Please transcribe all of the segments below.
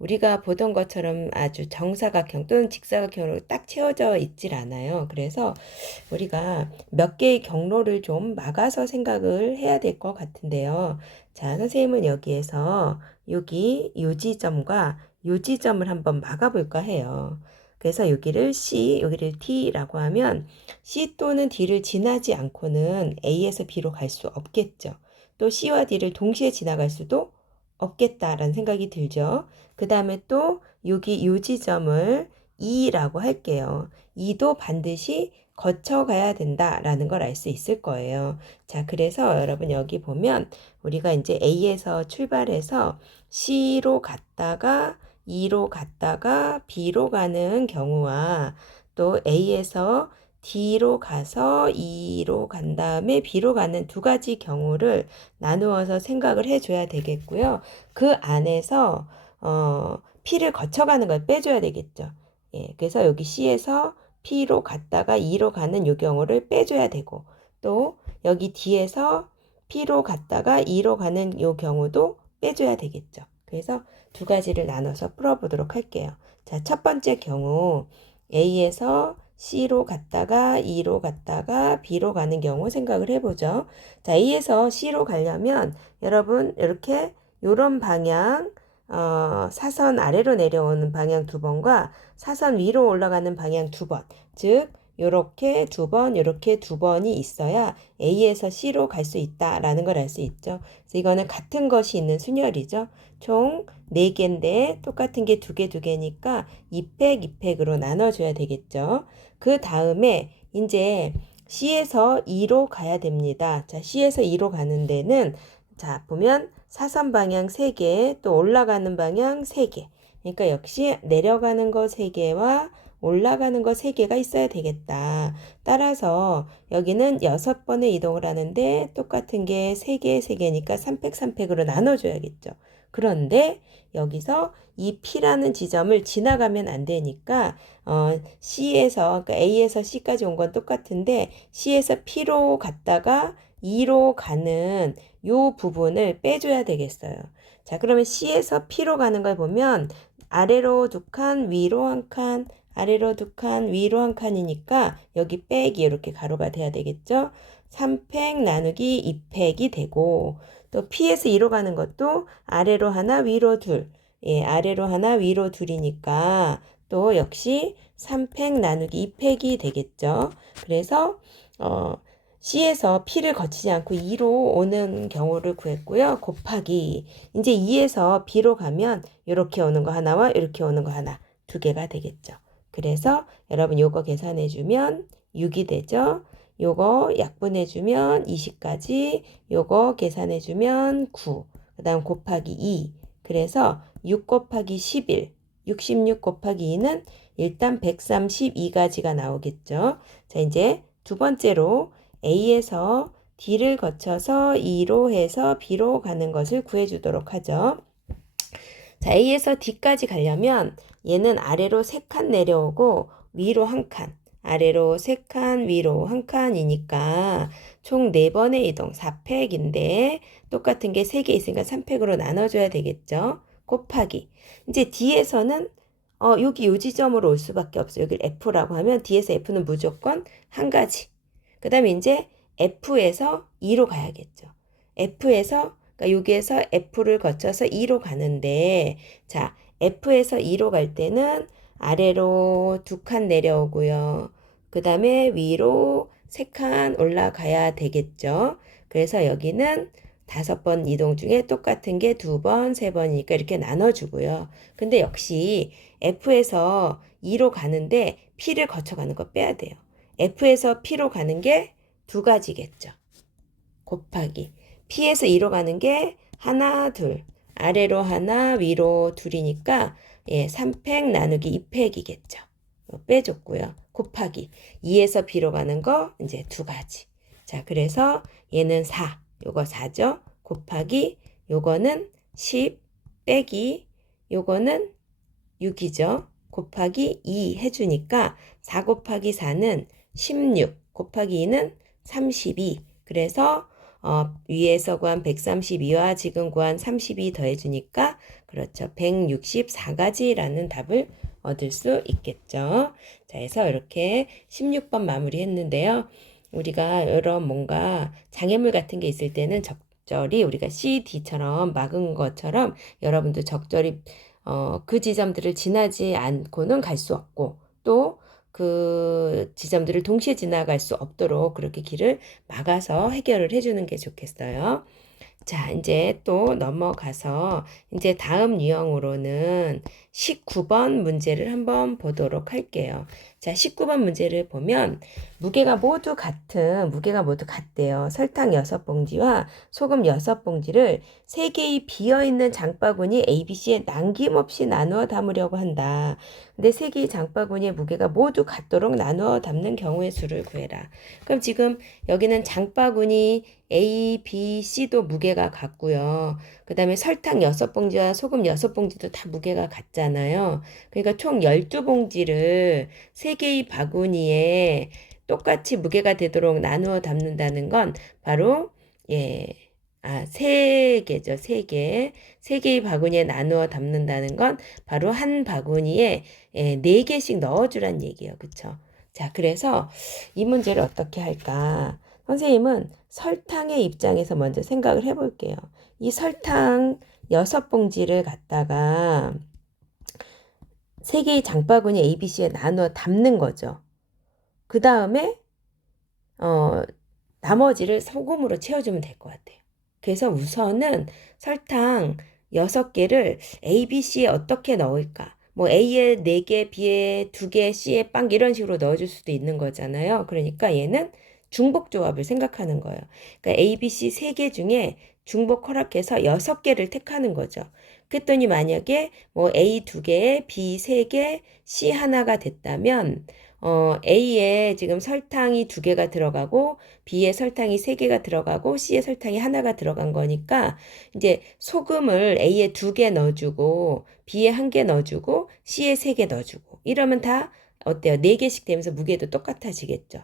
우리가 보던 것처럼 아주 정사각형 또는 직사각형으로 딱 채워져 있질 않아요. 그래서 우리가 몇 개의 경로를 좀 막아서 생각을 해야 될 것 같은데요. 자, 선생님은 여기에서 여기 요 지점과 요 지점을 한번 막아볼까 해요. 그래서 여기를 C, 여기를 D라고 하면 C 또는 D를 지나지 않고는 A에서 B로 갈 수 없겠죠. 또 C와 D를 동시에 지나갈 수도 없겠다라는 생각이 들죠. 그 다음에 또 여기 요 지점을 E라고 할게요. E도 반드시 거쳐가야 된다라는 걸 알 수 있을 거예요. 자, 그래서 여러분 여기 보면 우리가 이제 A에서 출발해서 C로 갔다가 E로 갔다가 B로 가는 경우와 또 A에서 D로 가서 E로 간 다음에 B로 가는 두 가지 경우를 나누어서 생각을 해줘야 되겠고요. 그 안에서 P를 거쳐가는 걸 빼줘야 되겠죠. 예, 그래서 여기 C에서 P로 갔다가 E로 가는 요 경우를 빼줘야 되고 또 여기 D에서 P로 갔다가 E로 가는 요 경우도 빼줘야 되겠죠. 그래서 두 가지를 나눠서 풀어보도록 할게요. 자, 첫 번째 경우 A에서 C로 갔다가 E로 갔다가 B로 가는 경우 생각을 해보죠. 자, A에서 C로 가려면 여러분 이렇게 요런 방향 사선 아래로 내려오는 방향 두 번과 사선 위로 올라가는 방향 두 번, 즉 요렇게 두 번, 요렇게 두 번이 있어야 A에서 C로 갈 수 있다라는 걸 알 수 있죠. 그래서 이거는 같은 것이 있는 순열이죠. 총 4개인데 똑같은 게 2개니까 2팩, 2팩으로 나눠줘야 되겠죠. 그 다음에 이제 C에서 E로 가야 됩니다. 자, C에서 E로 가는 데는 자, 보면 사선 방향 3개, 또 올라가는 방향 3개. 그러니까 역시 내려가는 거 3개와 올라가는 거 3개가 있어야 되겠다. 따라서 여기는 6번의 이동을 하는데 똑같은 게 3개, 3개니까 3팩, 3팩으로 나눠줘야겠죠. 그런데 여기서 이 P라는 지점을 지나가면 안 되니까 C에서, 그러니까 A에서 C까지 온 건 똑같은데 C에서 P로 갔다가 E로 가는 요 부분을 빼줘야 되겠어요. 자, 그러면 C에서 P로 가는 걸 보면 아래로 2칸, 위로 1칸, 아래로 2칸, 위로 1칸이니까 여기 빼기 이렇게 가로가 돼야 되겠죠? 3팩 나누기 2팩이 되고 또 P에서 E로 가는 것도 아래로 하나, 위로 둘. 예, 아래로 하나, 위로 둘이니까 또 역시 3팩 나누기 2팩이 되겠죠? 그래서 C에서 P를 거치지 않고 E로 오는 경우를 구했고요. 곱하기 이제 E에서 B로 가면 이렇게 오는 거 하나와 이렇게 오는 거 하나 2개가 되겠죠. 그래서 여러분 요거 계산해 주면 6이 되죠. 요거 약분해 주면 20까지, 요거 계산해 주면 9, 그 다음 곱하기 2. 그래서 6 곱하기 11, 66 곱하기 2는 일단 132가지가 나오겠죠. 자, 이제 두 번째로 A에서 D를 거쳐서 E로 해서 B로 가는 것을 구해주도록 하죠. 자, A에서 D까지 가려면 얘는 아래로 3칸 내려오고 위로 1칸, 아래로 3칸, 위로 1칸이니까 총 4번의 이동 4팩인데 똑같은 게 3개 있으니까 3팩으로 나눠줘야 되겠죠. 곱하기. 이제 D에서는 여기 요 지점으로 올 수밖에 없어요. 여기를 F라고 하면 D에서 F는 무조건 한 가지. 그 다음에 이제 F에서 E로 가야겠죠. F에서 그러니까 여기에서 F를 거쳐서 E로 가는데 자, F에서 E로 갈 때는 아래로 2칸 내려오고요. 그 다음에 위로 3칸 올라가야 되겠죠. 그래서 여기는 5번 이동 중에 똑같은 게 2번, 3번이니까 이렇게 나눠주고요. 근데 역시 F에서 E로 가는데 P를 거쳐가는 거 빼야 돼요. F에서 P로 가는 게 2가지겠죠. 곱하기 P에서 E로 가는 게 하나, 둘, 아래로 하나, 위로 둘이니까 예, 3팩 나누기 2팩이겠죠. 빼줬고요. 곱하기 2에서 B로 가는 거 이제 2가지. 자, 그래서 얘는 4, 요거 4죠. 곱하기 요거는 10 빼기 요거는 6이죠. 곱하기 2 해주니까 4 곱하기 4는 16, 곱하기 2는 32. 그래서 위에서 구한 132와 지금 구한 32 더해주니까 그렇죠. 164가지라는 답을 얻을 수 있겠죠. 자, 해서 이렇게 16번 마무리했는데요. 우리가 여러 뭔가 장애물 같은 게 있을 때는 적절히 우리가 C, D처럼 막은 것처럼 여러분도 적절히 그 지점들을 지나지 않고는 갈 수 없고 또 그 지점들을 동시에 지나갈 수 없도록 그렇게 길을 막아서 해결을 해주는 게 좋겠어요. 자, 이제 또 넘어가서 이제 다음 유형으로는 19번 문제를 한번 보도록 할게요. 자, 19번 문제를 보면 무게가 모두 같대요. 설탕 6봉지와 소금 6봉지를 3개의 비어있는 장바구니 ABC에 남김없이 나누어 담으려고 한다. 근데 3개의 장바구니의 무게가 모두 같도록 나누어 담는 경우의 수를 구해라. 그럼 지금 여기는 장바구니 A, B, C도 무게가 같고요. 그 다음에 설탕 6봉지와 소금 6봉지도 다 무게가 같잖아요. 그러니까 총 12봉지를 3개의 바구니에 똑같이 무게가 되도록 나누어 담는다는 건 바로 세 개죠. 세 개. 세 개의 바구니에 나누어 담는다는 건 바로 한 바구니에 4개씩 넣어주란 얘기예요. 그쵸? 자, 그래서 이 문제를 어떻게 할까? 선생님은 설탕의 입장에서 먼저 생각을 해볼게요. 이 설탕 6봉지를 갖다가 3개의 장바구니 ABC에 나누어 담는 거죠. 그 다음에 나머지를 소금으로 채워주면 될 것 같아요. 그래서 우선은 설탕 6개를 ABC에 어떻게 넣을까? 뭐 A에 4개, B에 2개, C에 빵 이런 식으로 넣어줄 수도 있는 거잖아요. 그러니까 얘는 중복 조합을 생각하는 거예요. 그러니까 ABC 3개 중에 중복 허락해서 6개를 택하는 거죠. 그랬더니 만약에 뭐 A 2개에 B 3개, C 하나가 됐다면 A에 지금 설탕이 2개가 들어가고 B에 설탕이 3개가 들어가고 C에 설탕이 하나가 들어간 거니까 이제 소금을 A에 2개 넣어주고 B에 1개 넣어주고 C에 3개 넣어주고 이러면 다 어때요? 4개씩 되면서 무게도 똑같아지겠죠.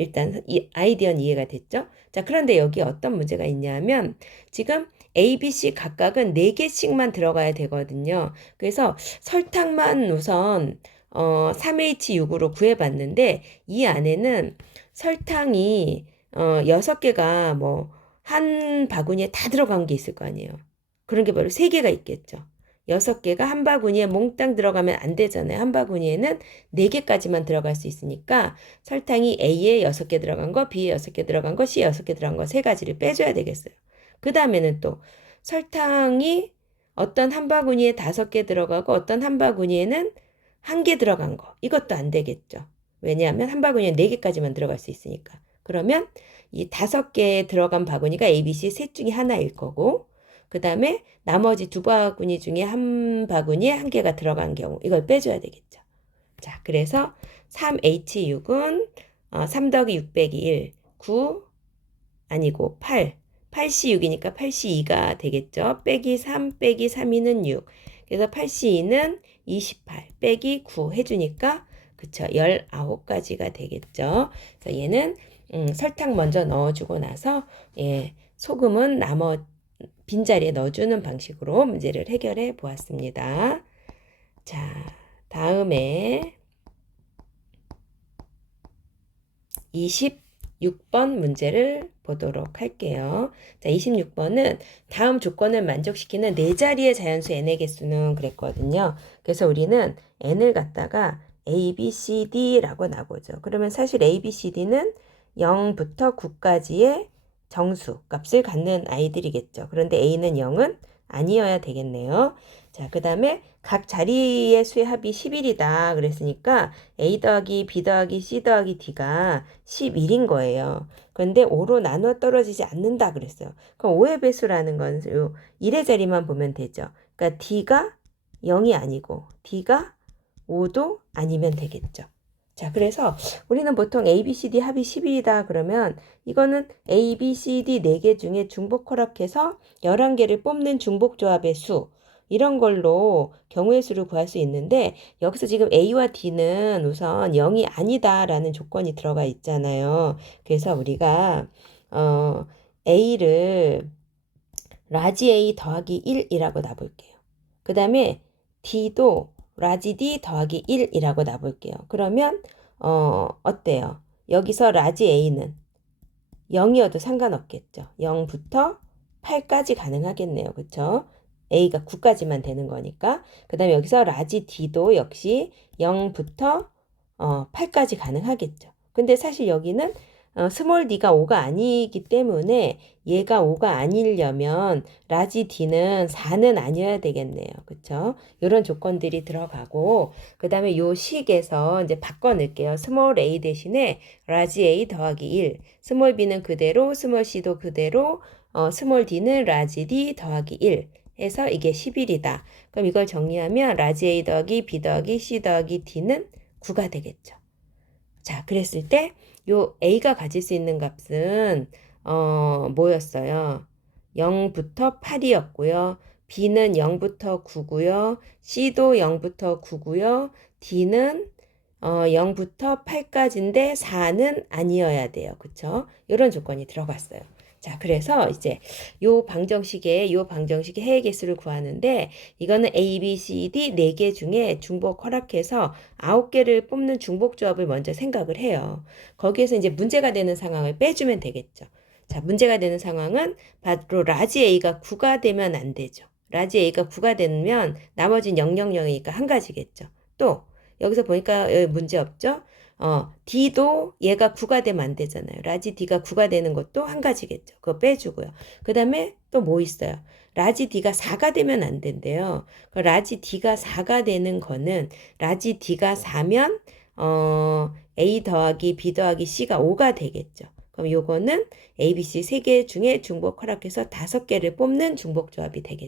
일단 이 아이디어는 이해가 됐죠? 자, 그런데 여기 어떤 문제가 있냐면 지금 A, B, C 각각은 4개씩만 들어가야 되거든요. 그래서 설탕만 우선 3H6으로 구해봤는데 이 안에는 설탕이 6개가 뭐 한 바구니에 다 들어간 게 있을 거 아니에요. 그런 게 바로 3개가 있겠죠. 6개가 한 바구니에 몽땅 들어가면 안 되잖아요. 한 바구니에는 4개까지만 들어갈 수 있으니까 설탕이 A에 6개 들어간 거, B에 6개 들어간 거, C에 6개 들어간 거 3가지를 빼줘야 되겠어요. 그 다음에는 또 설탕이 어떤 한 바구니에 5개 들어가고 어떤 한 바구니에는 1개 들어간 거. 이것도 안 되겠죠. 왜냐하면 한 바구니에 4개까지만 들어갈 수 있으니까. 그러면 이 5개 들어간 바구니가 A, B, C 셋 중에 하나일 거고 그 다음에 나머지 2바구니 중에 한 바구니에 1개가 들어간 경우 이걸 빼줘야 되겠죠. 자, 그래서 3H6은 3 더하기 6 빼기 1, 9 아니고 8, 8C6이니까 8C2가 되겠죠. 빼기 3 빼기 3이는 6. 그래서 8C2는 28 빼기 9 해주니까 그쵸 19가지가 되겠죠. 그래서 얘는 설탕 먼저 넣어주고 나서 소금은 빈자리에 넣어주는 방식으로 문제를 해결해 보았습니다. 자, 다음에 26번 문제를 보도록 할게요. 자, 26번은 다음 조건을 만족시키는 4자리의 자연수 n의 개수는 그랬거든요. 그래서 우리는 n을 갖다가 a, b, c, d라고 나보죠. 그러면 사실 a, b, c, d는 0부터 9까지의 정수 값을 갖는 아이들이겠죠. 그런데 a는 0은 아니어야 되겠네요. 자, 그 다음에 각 자리의 수의 합이 11이다 그랬으니까 a 더하기 b 더하기 c 더하기 d가 11인 거예요. 그런데 5로 나누어 떨어지지 않는다 그랬어요. 그럼 5의 배수라는 건 1의 자리만 보면 되죠. 그러니까 d가 0이 아니고 d가 5도 아니면 되겠죠. 자, 그래서 우리는 보통 A, B, C, D 합이 11이다 그러면 이거는 A, B, C, D 4개 중에 중복 허락해서 11개를 뽑는 중복조합의 수 이런 걸로 경우의 수를 구할 수 있는데 여기서 지금 A와 D는 우선 0이 아니다라는 조건이 들어가 있잖아요. 그래서 우리가 A를 라지 A 더하기 1이라고 놔볼게요. 그 다음에 D도 라지 D 더하기 1이라고 놔볼게요. 그러면 어때요? 여기서 라지 A는 0이어도 상관없겠죠. 0부터 8까지 가능하겠네요. 그쵸? A가 9까지만 되는 거니까. 그 다음에 여기서 라지 D도 역시 0부터 8까지 가능하겠죠. 근데 사실 여기는 스몰 d가 5가 아니기 때문에 얘가 5가 아니려면 라지 d는 4는 아니어야 되겠네요. 그쵸? 이런 조건들이 들어가고 그 다음에 요 식에서 이제 바꿔 넣을게요. 스몰 a 대신에 라지 a 더하기 1, 스몰 b는 그대로, 스몰 c도 그대로, 스몰 d는 라지 d 더하기 1 해서 이게 11이다. 그럼 이걸 정리하면 라지 a 더하기 b 더하기 c 더하기 d는 9가 되겠죠. 자, 그랬을 때 요 A가 가질 수 있는 값은 뭐였어요? 0부터 8이었고요. B는 0부터 9고요. C도 0부터 9고요. D는 0부터 8까지인데 4는 아니어야 돼요. 그쵸? 이런 조건이 들어갔어요. 자, 그래서 이제 요 방정식의 해의 개수를 구하는데 이거는 A, B, C, D 4개 중에 중복 허락해서 9개를 뽑는 중복 조합을 먼저 생각을 해요. 거기에서 이제 문제가 되는 상황을 빼주면 되겠죠. 자, 문제가 되는 상황은 바로 라지 A가 9가 되면 안 되죠. 라지 A가 9가 되면 나머지는 000이니까 한 가지겠죠. 또 여기서 보니까 여기 문제 없죠? D도 얘가 9가 되면 안 되잖아요. 라지 D가 9가 되는 것도 한 가지겠죠. 그거 빼주고요. 그 다음에 또 뭐 있어요? 라지 D가 4가 되면 안 된대요. 라지 D가 4가 되는 거는 라지 D가 4면 A 더하기 B 더하기 C가 5가 되겠죠. 그럼 요거는 A, B, C 3개 중에 중복 허락해서 5개를 뽑는 중복 조합이 되겠죠.